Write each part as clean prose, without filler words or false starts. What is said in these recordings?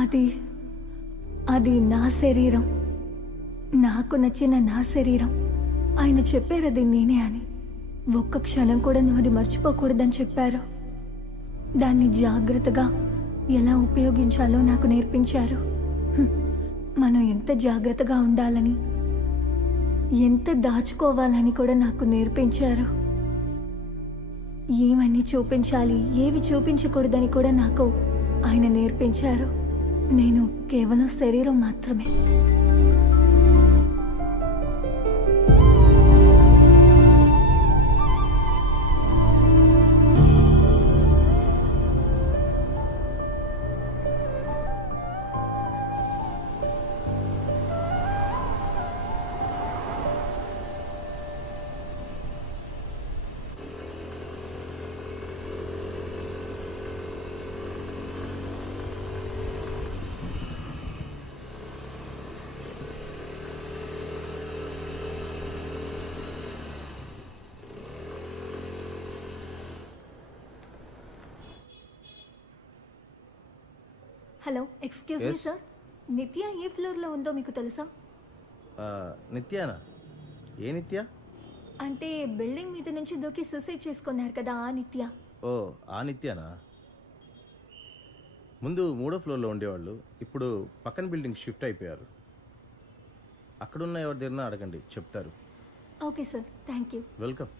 అది అది నా శరీరం, నాకు నచ్చిన నా శరీరం. ఆయన చెప్పారు అది నేనే అని. ఒక్క క్షణం కూడా నువ్వు అది మర్చిపోకూడదని చెప్పారు. దాన్ని జాగ్రత్తగా ఎలా ఉపయోగించాలో నాకు నేర్పించారు. మనం ఎంత జాగ్రత్తగా ఉండాలని, ఎంత దాచుకోవాలని కూడా నాకు నేర్పించారు. ఏమన్నీ చూపించాలి, ఏవి చూపించకూడదని కూడా నాకు ఆయన నేర్పించారు. నేను కేవలం శరీరం మాత్రమే. హలో, ఎక్స్క్యూజ్ మీ సార్, నిత్య ఏ ఫ్లోర్లో ఉందో మీకు తెలుసా? నిత్యానా? ఏ నిత్య? అంటే బిల్డింగ్ మీద నుంచి దూకి సూసైడ్ చేసుకున్నారు కదా, ఆ నిత్య. ఓ, ఆ నిత్యానా? ముందు 3వ ఫ్లోర్లో ఉండేవాళ్ళు, ఇప్పుడు పక్కన బిల్డింగ్ షిఫ్ట్ అయిపోయారు. అక్కడున్న ఎవరి దగ్గర అడగండి, చెప్తారు. Okay sir, thank you. Welcome.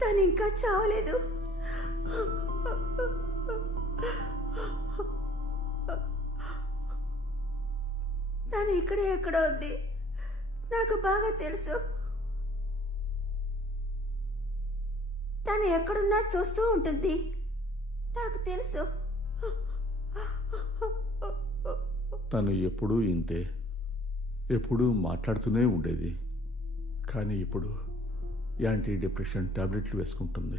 తను ఇంకా చావలేదు. తను ఇక్కడే ఎక్కడ ఉంది, నాకు బాగా తెలుసు. తను ఎక్కడున్నా చూస్తూ ఉంటుంది, నాకు తెలుసు. తను ఎప్పుడూ ఇంతే, ఎప్పుడూ మాట్లాడుతూనే ఉండేది. కానీ ఇప్పుడు యాంటీ డిప్రెషన్ టాబ్లెట్లు వేసుకుంటుంది.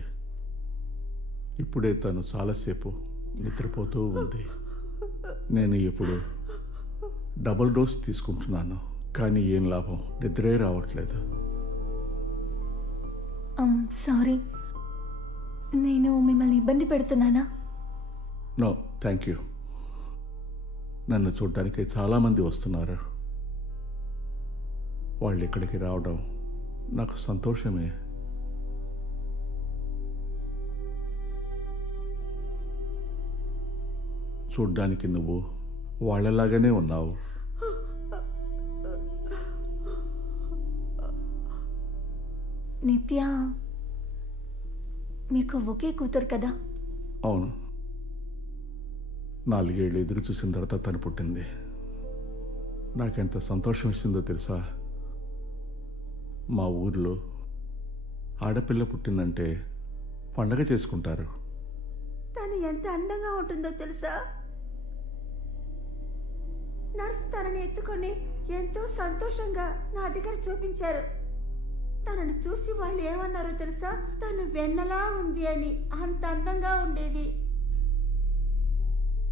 ఇప్పుడే తను చాలాసేపు నిద్రపోతూ ఉంది. నేను ఇప్పుడు డబుల్ డోస్ తీసుకుంటున్నాను, కానీ ఏం లాభం, నిద్రే రావట్లేదు. సారీ, నేను మిమ్మల్ని ఇబ్బంది పెడుతున్నానా? No, thank you. నన్ను చూడడానికి చాలామంది వస్తున్నారు. వాళ్ళు ఇక్కడికి రావడం నాకు సంతోషమే. చూడ్డానికి నువ్వు వాళ్ళలాగానే ఉన్నావు. నిత్య, మీకు ఒకే కూతురు కదా? అవును, 4 ఏళ్ళు ఎదురు చూసిన తర్వాత తను పుట్టింది. నాకెంత సంతోషం ఇచ్చిందో తెలుసా? మా ఊర్లో ఆడపిల్ల పుట్టిందంటే పండగ చేసుకుంటారు. తను ఎంత అందంగా ఉంటుందో తెలుసా? నర్స్ తనని ఎత్తుకొని ఎంతో సంతోషంగా నా దగ్గర చూపించారు. తనను చూసి వాళ్ళు ఏమన్నారో తెలుసా? తను వెన్నలా ఉంది అని. అంత అందంగా ఉండేది.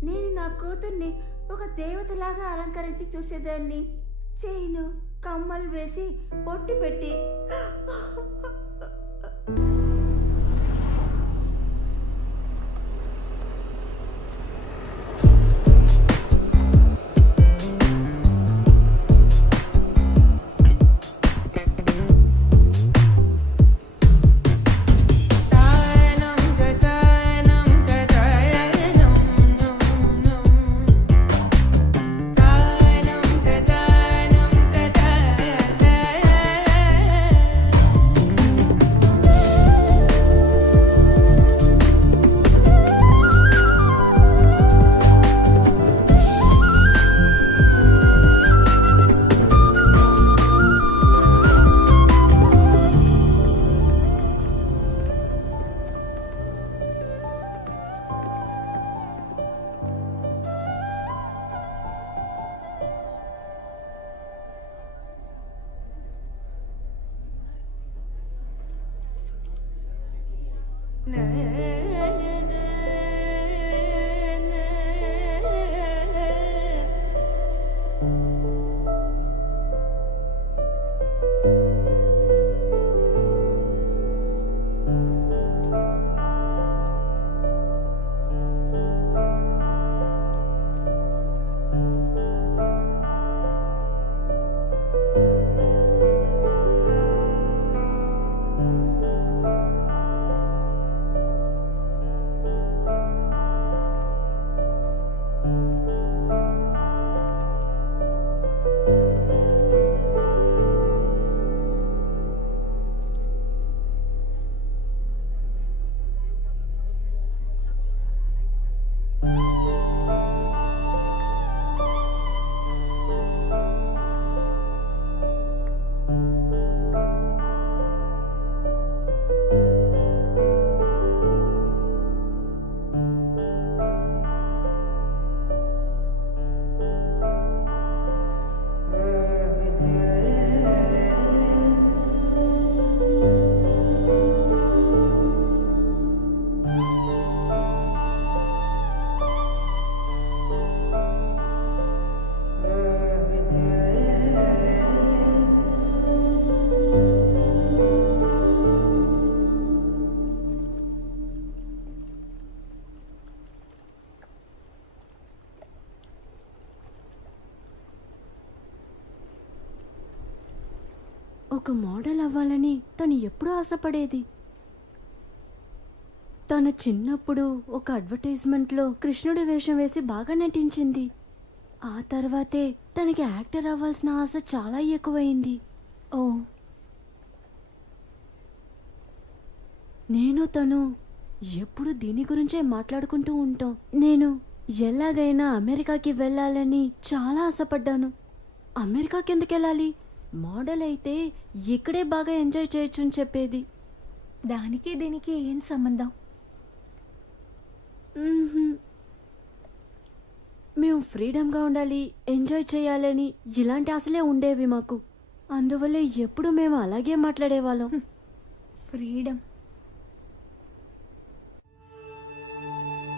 నేను నా కూతుర్ని ఒక దేవతలాగా అలంకరించి చూసేదాన్ని. చైను, కమ్మలు వేసి, పొట్టు పెట్టి. ఒక మోడల్ అవ్వాలని తను ఎప్పుడూ ఆశపడేది. తన చిన్నప్పుడు ఒక అడ్వర్టైజ్మెంట్లో కృష్ణుడి వేషం వేసి బాగా నటించింది. ఆ తర్వాతే తనకి యాక్టర్ అవ్వాల్సిన ఆశ చాలా ఎక్కువైంది. ఓ, నేను తను ఎప్పుడు దీని గురించే మాట్లాడుకుంటూ ఉంటాం. నేను ఎలాగైనా అమెరికాకి వెళ్ళాలని చాలా ఆశపడ్డాను. అమెరికాకి ఎందుకు వెళ్ళాలి? మోడల్ అయితే ఇక్కడే బాగా ఎంజాయ్ చేయొచ్చు అని చెప్పేది. దానికి దీనికి ఏం సంబంధం? మేము ఫ్రీడమ్గా ఉండాలి, ఎంజాయ్ చేయాలని ఇలాంటి ఆశలే ఉండేవి మాకు. అందువల్లే ఎప్పుడు మేము అలాగే మాట్లాడేవాళ్ళం. ఫ్రీడమ్